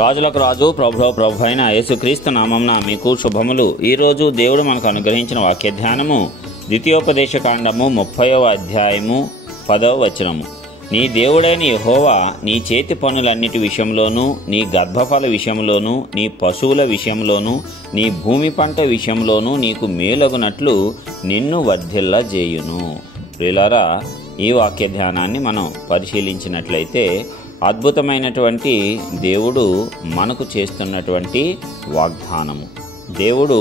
రాజులకు రాజు ప్రభులో ప్రభు అయిన యేసుక్రీస్తు నామమున మీకు శుభములు. ఈరోజు దేవుడు మనకు అనుగ్రహించిన వాక్య ధ్యానము ద్వితీయోపదేశకాండము 30వ అధ్యాయము 10వ వచనము. నీ దేవుడైన యెహోవా నీ చేతి పనులన్నిటి విషయంలోనూ, నీ గర్భఫల విషయంలోనూ, నీ పశువుల విషయంలోనూ, నీ భూమి పంట విషయంలోనూ నీకు మేలగునట్లు నిన్ను వర్ధిల్లజేయును. ప్రియులారా, ఈ వాక్య ధ్యానాన్ని మనం పరిశీలించినట్లయితే అద్భుతమైనటువంటి దేవుడు మనకు చేస్తున్నటువంటి వాగ్దానము. దేవుడు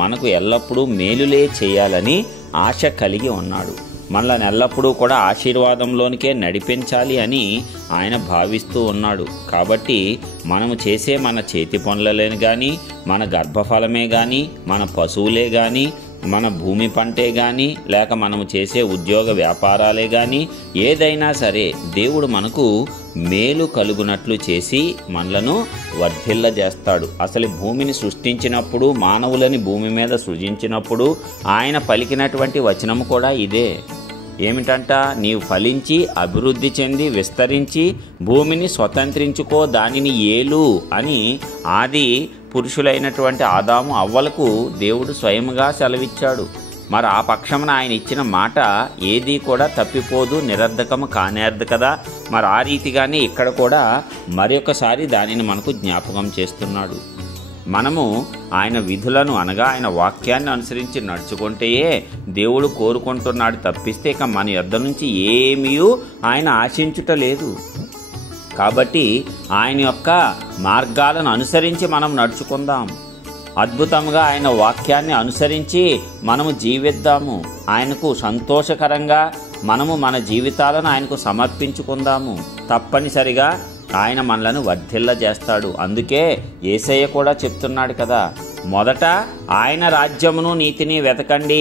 మనకు ఎల్లప్పుడూ మేలులే చేయాలని ఆశ కలిగి ఉన్నాడు. మనల్ని ఎల్లప్పుడూ కూడా ఆశీర్వాదంలోనికే నడిపించాలి అని ఆయన భావిస్తూ ఉన్నాడు. కాబట్టి మనము చేసే మన చేతి పనులనే కానీ, మన గర్భఫలమే కానీ, మన పశువులే కానీ, మన భూమి పంటే కానీ, లేక మనము చేసే ఉద్యోగ వ్యాపారాలే కానీ, ఏదైనా సరే దేవుడు మనకు మేలు కలుగునట్లు చేసి మనలను వర్ధిల్లజేస్తాడు. అసలు భూమిని సృష్టించినప్పుడు, మానవులని భూమి మీద సృజించినప్పుడు ఆయన పలికినటువంటి వచనము కూడా ఇదే. ఏమిటంట? నీవు ఫలించి అభివృద్ధి చెంది విస్తరించి భూమిని స్వతంత్రించుకో, దానిని ఏలు అని ఆది పురుషులైనటువంటి ఆదాము అవ్వలకు దేవుడు స్వయముగా సెలవిచ్చాడు. మరి ఆ పక్షమున ఆయన ఇచ్చిన మాట ఏది కూడా తప్పిపోదు, నిరర్ధకము కానేరదు కదా. మరి ఆ రీతిగానే ఇక్కడ కూడా మరొకసారి దానిని మనకు జ్ఞాపకం చేస్తున్నాడు. మనము ఆయన విధులను అనగా ఆయన వాక్యాన్ని అనుసరించి నడుచుకుంటేయే దేవుడు కోరుకుంటున్నాడు తప్పిస్తే ఇక మన యొద్ద నుంచి ఏమీ ఆయన ఆశించుటలేదు. కాబట్టి ఆయన యొక్క మార్గాలను అనుసరించి మనం నడుచుకుందాం. అద్భుతంగా ఆయన వాక్యాన్ని అనుసరించి మనము జీవిద్దాము. ఆయనకు సంతోషకరంగా మనము మన జీవితాలను ఆయనకు సమర్పించుకుందాము. తప్పనిసరిగా ఆయన మనలను వర్ధిల్లజేస్తాడు. అందుకే యేసయ్య కూడా చెప్తున్నాడు కదా, మొదట ఆయన రాజ్యమును నీతిని వెతకండి,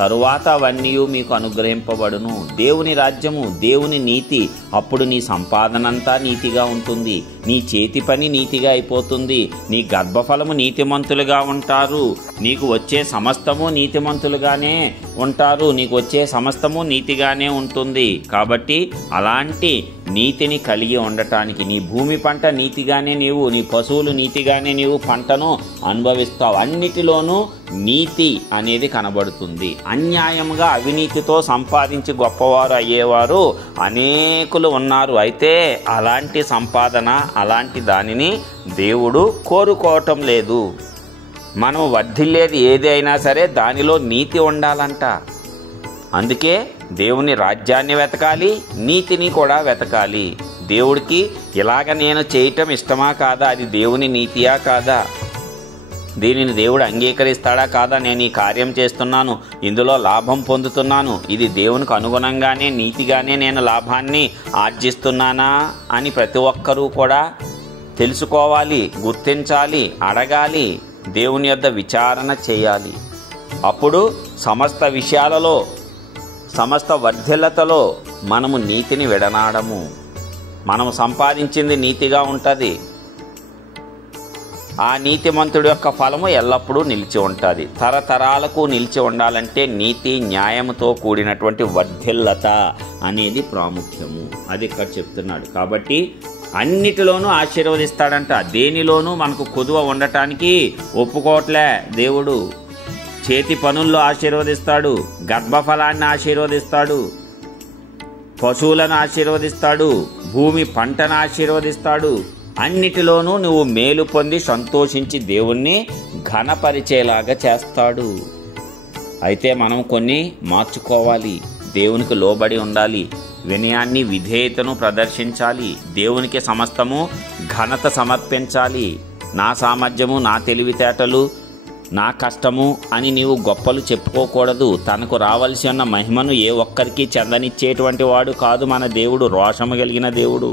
తరువాత అవన్నీ మీకు అనుగ్రహింపబడును. దేవుని రాజ్యము, దేవుని నీతి, అప్పుడు నీ సంపాదనంతా నీతిగా ఉంటుంది, నీ చేతి పని నీతిగా అయిపోతుంది, నీ గర్భఫలము నీతిమంతులుగా ఉంటారు, నీకు వచ్చే సమస్తము నీతిమంతులుగానే ఉంటారు, నీకు వచ్చే సమస్తము నీతిగానే ఉంటుంది. కాబట్టి అలాంటి నీతిని కలిగి ఉండటానికి నీ భూమి పంట నీతిగానే నీవు, నీ పశువులు నీతిగానే నీవు పంటను అనుభవిస్తావు. అన్నిటిలోనూ నీతి అనేది కనబడుతుంది. అన్యాయంగా అవినీతితో సంపాదించి గొప్పవారు అయ్యేవారు అనేకులు ఉన్నారు. అయితే అలాంటి సంపాదన, అలాంటి దానిని దేవుడు కోరుకోవటం లేదు. మనం వర్ధిల్లేది ఏది అయినా సరే దానిలో నీతి ఉండాలంట. అందుకే దేవుని రాజ్యాన్ని వెతకాలి, నీతిని కూడా వెతకాలి. దేవుడికి ఇలాగ నేను చేయటం ఇష్టమా కాదా, అది దేవుని నీతియా కాదా, దీనిని దేవుడు అంగీకరిస్తాడా కాదా, నేను ఈ కార్యం చేస్తున్నాను, ఇందులో లాభం పొందుతున్నాను, ఇది దేవునికి అనుగుణంగానే నీతిగానే నేను లాభాన్ని ఆర్జిస్తున్నానా అని ప్రతి ఒక్కరూ కూడా తెలుసుకోవాలి, గుర్తించాలి, అడగాలి, దేవుని యొద్ద విచారణ చేయాలి. అప్పుడు సమస్త విషయాలలో, సమస్త వర్ధిల్లతలో మనము నీతిని విడనాడము. మనము సంపాదించింది నీతిగా ఉంటుంది. ఆ నీతిమంతుడి యొక్క ఫలము ఎల్లప్పుడూ నిలిచి ఉంటుంది, తరతరాలకు నిలిచి ఉండాలంటే నీతి న్యాయముతో కూడినటువంటి వర్ధిల్లత అనేది ప్రాముఖ్యము. అది ఇక్కడ చెప్తున్నాడు. కాబట్టి అన్నిటిలోనూ ఆశీర్వదిస్తాడంట. దేనిలోనూ మనకు కొదువ ఉండటానికి ఒప్పుకోవట్లే దేవుడు. చేతి పనుల్లో ఆశీర్వదిస్తాడు, గర్భఫలాన్ని ఆశీర్వదిస్తాడు, పశువులను ఆశీర్వదిస్తాడు, భూమి పంటను ఆశీర్వదిస్తాడు. అన్నిటిలోనూ నువ్వు మేలు పొంది సంతోషించి దేవుణ్ణి ఘనపరిచేలాగా చేస్తాడు. అయితే మనం కొన్ని మార్చుకోవాలి. దేవునికి లోబడి ఉండాలి, వినయాన్ని విధేయతను ప్రదర్శించాలి, దేవునికి సమస్తము ఘనత సమర్పించాలి. నా సామర్థ్యము, నా తెలివితేటలు, నా కష్టము అని నీవు గొప్పలు చెప్పుకోకూడదు. తనకు రావాల్సి ఉన్న మహిమను ఏ ఒక్కరికి చెందనిచ్చేటువంటి వాడు కాదు మన దేవుడు, రోషము కలిగిన దేవుడు.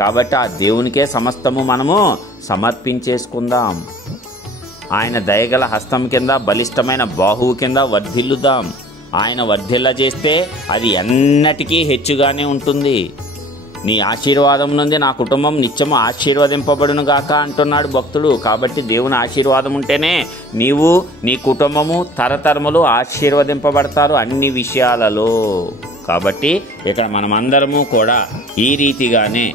కాబట్టి ఆ దేవునికే సమస్తము మనము సమర్పించేసుకుందాం. ఆయన దయగల హస్తం కింద, బలిష్టమైన బాహువు కింద వర్ధిల్లుదాం. ఆయన వర్ధిల్ల చేస్తే అది ఎన్నటికీ హెచ్చుగానే ఉంటుంది. నీ ఆశీర్వాదం నుండి నా కుటుంబం నిత్యము ఆశీర్వదింపబడును గాక అంటున్నాడు భక్తుడు. కాబట్టి దేవుని ఆశీర్వాదం ఉంటేనే నీవు, నీ కుటుంబము తరతరములు ఆశీర్వదింపబడతారు అన్ని విషయాలలో. కాబట్టి ఇక్కడ మనమందరము కూడా ఈ రీతిగానే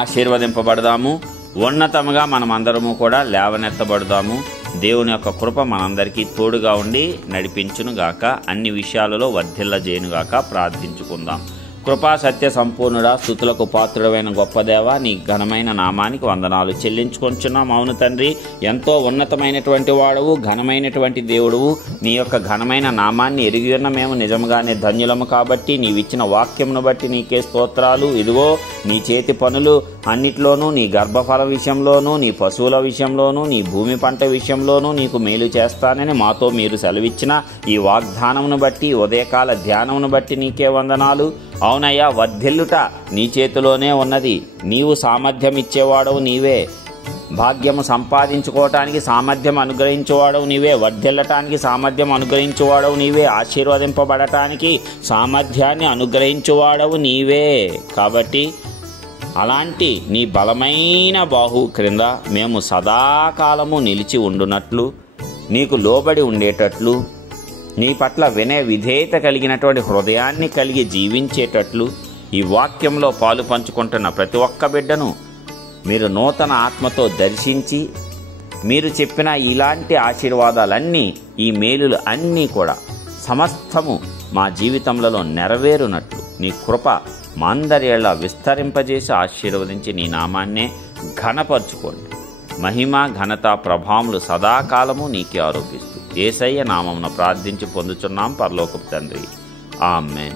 ఆశీర్వదింపబడదాము. ఉన్నతముగా మనమందరము కూడా లేవనెత్తబడదాము. దేవుని యొక్క కృప మనందరికీ తోడుగా ఉండి నడిపించునుగాక. అన్ని విషయాలలో వర్ధిల్లజేయునుగాక. ప్రార్థించుకుందాం. కృపా సత్య సంపూర్ణుడా, స్తుతులకు పాత్రుడమైన గొప్ప దేవ, నీ ఘనమైన నామానికి వందనాలు చెల్లించుకొంచున్నాం. అవును తండ్రి, ఎంతో ఉన్నతమైనటువంటి వాడవు, ఘనమైనటువంటి దేవుడువు. నీ యొక్క ఘనమైన నామాన్ని ఎరిగి ఉన్న మేము నిజంగానే ధన్యులము. కాబట్టి నీవిచ్చిన వాక్యమును బట్టి నీకే స్తోత్రాలు. ఇదిగో నీ చేతి పనులు అన్నిట్లోనూ, నీ గర్భఫల విషయంలోనూ, నీ పశువుల విషయంలోనూ, నీ భూమి పంట విషయంలోనూ నీకు మేలు చేస్తానని మాతో మీరు సెలవిచ్చిన ఈ వాగ్దానమును బట్టి, ఉదయకాల ధ్యానమును బట్టి నీకే వందనాలు. అవునయ్యా, వర్ధిల్లుట నీ చేతిలోనే ఉన్నది. నీవు సామర్థ్యం ఇచ్చేవాడవు నీవే. భాగ్యము సంపాదించుకోవటానికి సామర్థ్యం అనుగ్రహించేవాడవు నీవే. వర్ధిల్లటానికి సామర్థ్యం అనుగ్రహించేవాడవు నీవే. ఆశీర్వదింపబడటానికి సామర్థ్యాన్ని అనుగ్రహించేవాడవు నీవే. కాబట్టి అలాంటి నీ బలమైన బాహు క్రింద మేము సదాకాలము నిలిచి ఉండునట్లు, నీకు లోబడి ఉండేటట్లు, నీ పట్ల విధేయత కలిగినటువంటి హృదయాన్ని కలిగి జీవించేటట్లు ఈ వాక్యంలో పాలు పంచుకుంటున్న ప్రతి ఒక్క బిడ్డను మీరు నూతన ఆత్మతో దర్శించి, మీరు చెప్పిన ఇలాంటి ఆశీర్వాదాలన్నీ, ఈ మేలులు అన్నీ కూడా సమస్తము మా జీవితంలో నెరవేరునట్లు నీ కృప మా అందరి ఏళ్ళ విస్తరింపజేసి ఆశీర్వదించి నీ నామాన్నే ఘనపరుచుకోండి. మహిమ, ఘనత, ప్రభావములు సదాకాలము నీకే ఆరోపిస్తూ యేసయ్య నామమున ప్రార్థించి పొందుచున్నాం పరలోకపు తండ్రి. ఆమేన్.